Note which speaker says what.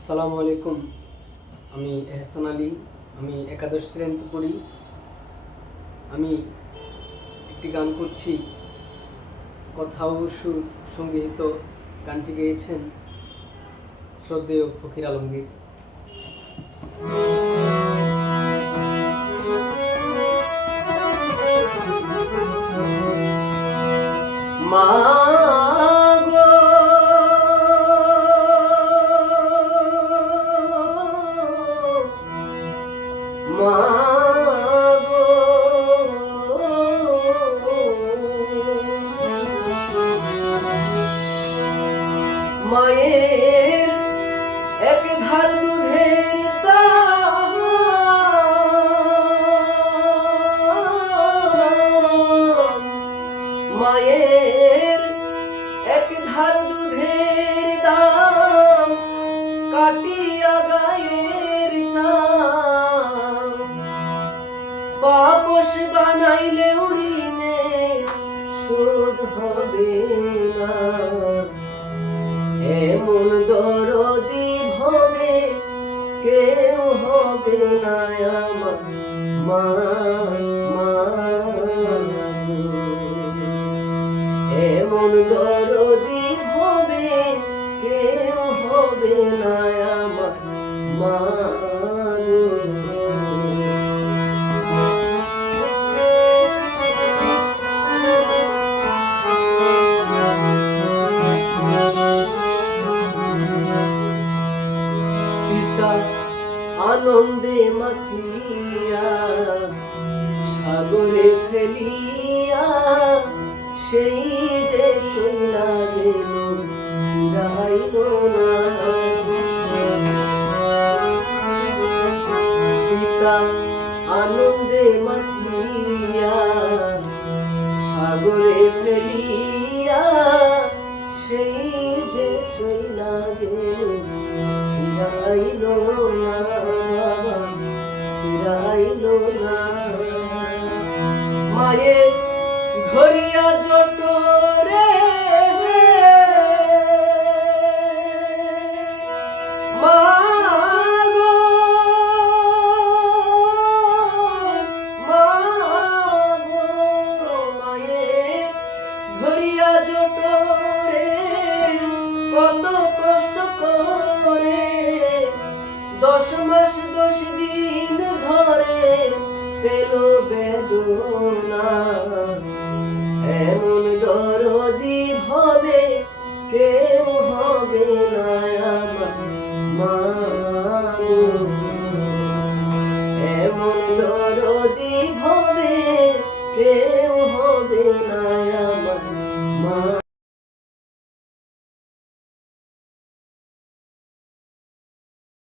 Speaker 1: আসসালামু আলাইকুম। আমি এহসান আলী, আমি একাদশ শ্রেণীতে পড়ি। আমি একটি গান করছি। কথা ও সুর সংগৃহীত গানটি গেয়েছেন শ্রদ্ধেয় ফকির আলমগীর। মায়ের এক ধার দুধের মায়ের এক ধার দুধের দাম কাটিয়া হবে না। এমন দরদি হবে, কেউ হবে না আমার এমন দরদি হবে, কেউ হবে না আমার মা আনন্দে মাতিয়া, সাগরে ফেলিয়া, সেই যে চইলা গেল, ফিরাইল না। পিতা আনন্দে মাতিয়া, সাগরে ফেলিয়া, সেই যে চইলা গেল, ফিরাইল না। ফিরাইল না মায়ের ধরিয়া জটরে জটরে। কত কষ্ট করে পেল বেদনা। এমন দরদি হবে কেউ হবে না আমার মা এমন দরদি হবে কেউ হবে না আমার